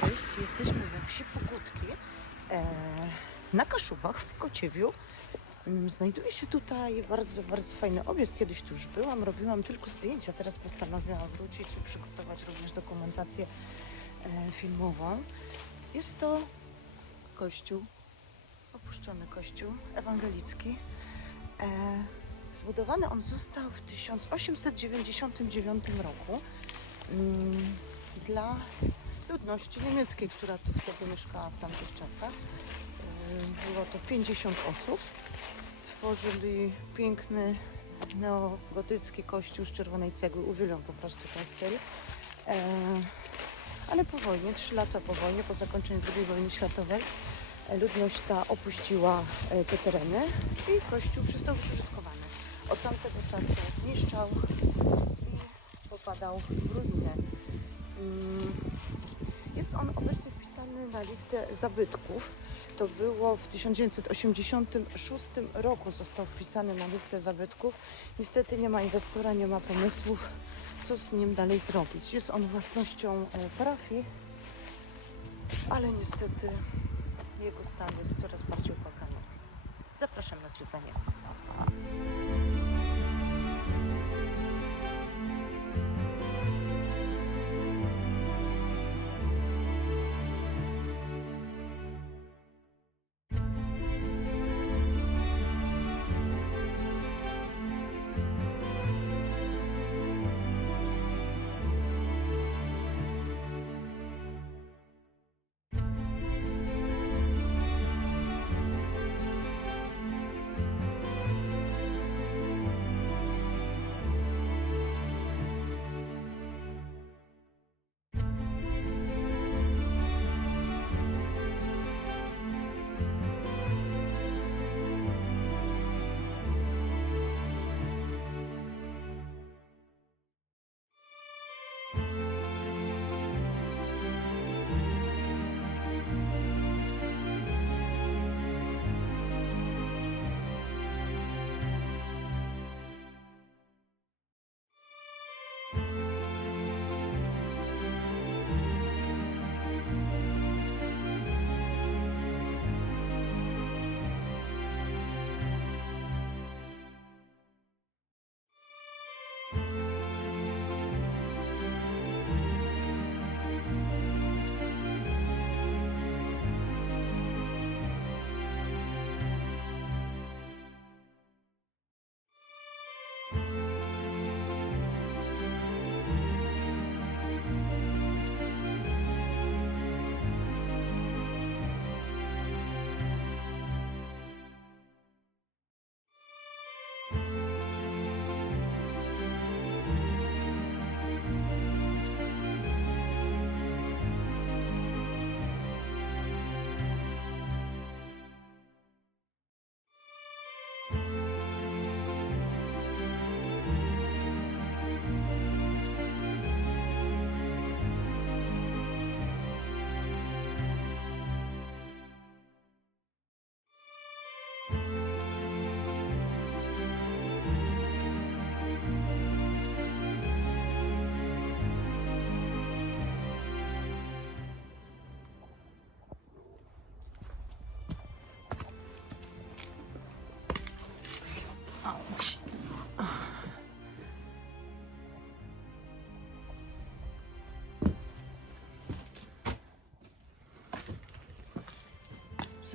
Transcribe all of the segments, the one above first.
Cześć, jesteśmy we wsi Pogódki e, na Kaszubach w Kociewiu. Mm, Znajduje się tutaj bardzo, bardzo fajny obiekt. Kiedyś tu już byłam, robiłam tylko zdjęcia. Teraz postanowiłam wrócić i przygotować również dokumentację e, filmową. Jest to kościół, opuszczony kościół ewangelicki. E, zbudowany on został w 1899 roku mm, dla ludności niemieckiej, która tu wtedy mieszkała w tamtych czasach. Yy, Było to 50 osób. Stworzyli piękny neogotycki kościół z czerwonej cegły. Uwielbiam po prostu ten. E, Ale po wojnie, trzy lata po wojnie, po zakończeniu II wojny światowej, e, ludność ta opuściła e, te tereny i kościół przestał być użytkowany. Od tamtego czasu niszczał i popadał w ruinę. Jest on obecnie wpisany na listę zabytków. To było w 1986 roku został wpisany na listę zabytków. Niestety nie ma inwestora, nie ma pomysłów, co z nim dalej zrobić. Jest on własnością e, parafii, ale niestety jego stan jest coraz bardziej opłakany. Zapraszam na zwiedzanie.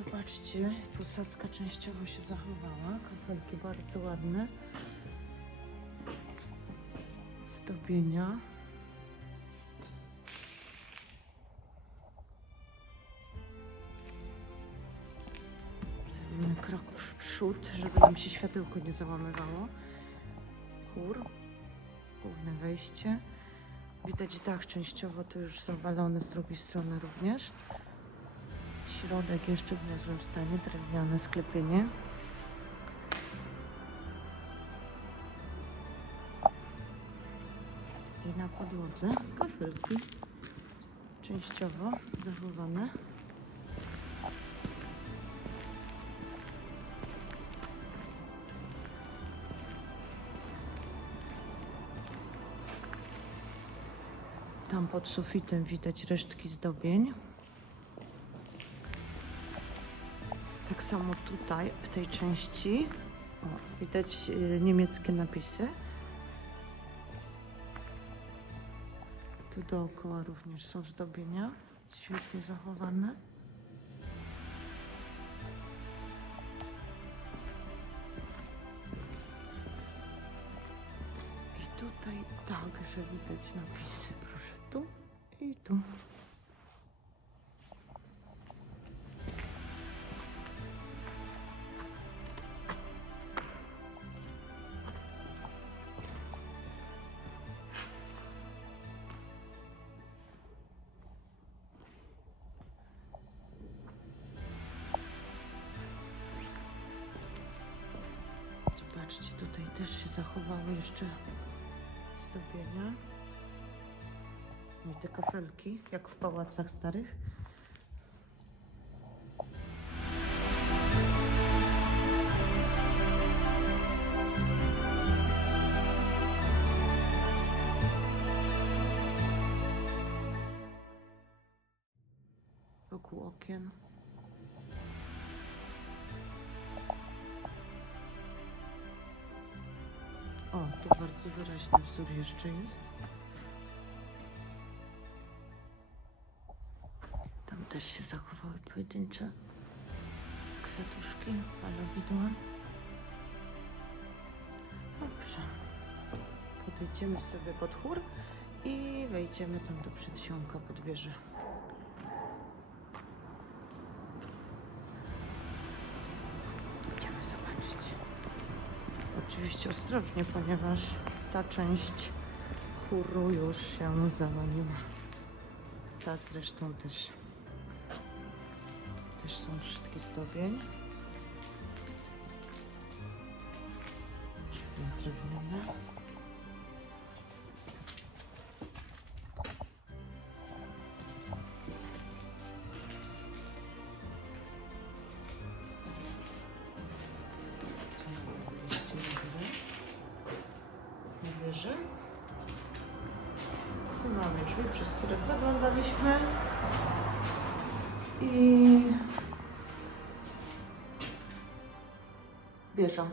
Zobaczcie, posadzka częściowo się zachowała. Kafelki bardzo ładne. Zdobienia. Zrobimy krok w przód, żeby nam się światełko nie załamywało. Chór, główne wejście. Widać dach częściowo to już zawalony z drugiej strony również. Środek jeszcze w niezłym stanie, drewniane sklepienie. I na podłodze kafelki częściowo zachowane. Tam pod sufitem widać resztki zdobień. Samo tutaj, w tej części, o, widać y, niemieckie napisy. Tu dookoła również są zdobienia, świetnie zachowane. I tutaj także widać napisy, proszę, tu i tu. Zobaczcie, tutaj też się zachowały jeszcze zdobienia. I te kafelki, jak w pałacach starych. Bardzo wyraźny wzór jeszcze jest. Tam też się zachowały pojedyncze kwiatuszki, malowidła. Dobrze. Podejdziemy sobie pod chór i wejdziemy tam do przedsionka pod wieżę. Oczywiście ostrożnie, ponieważ ta część chóru już się zawaliła. Ta zresztą też. Też są resztki zdobień. Drzwi drewniane. Wieżę. Tu mamy drzwi, przez które zaglądaliśmy. I wieża.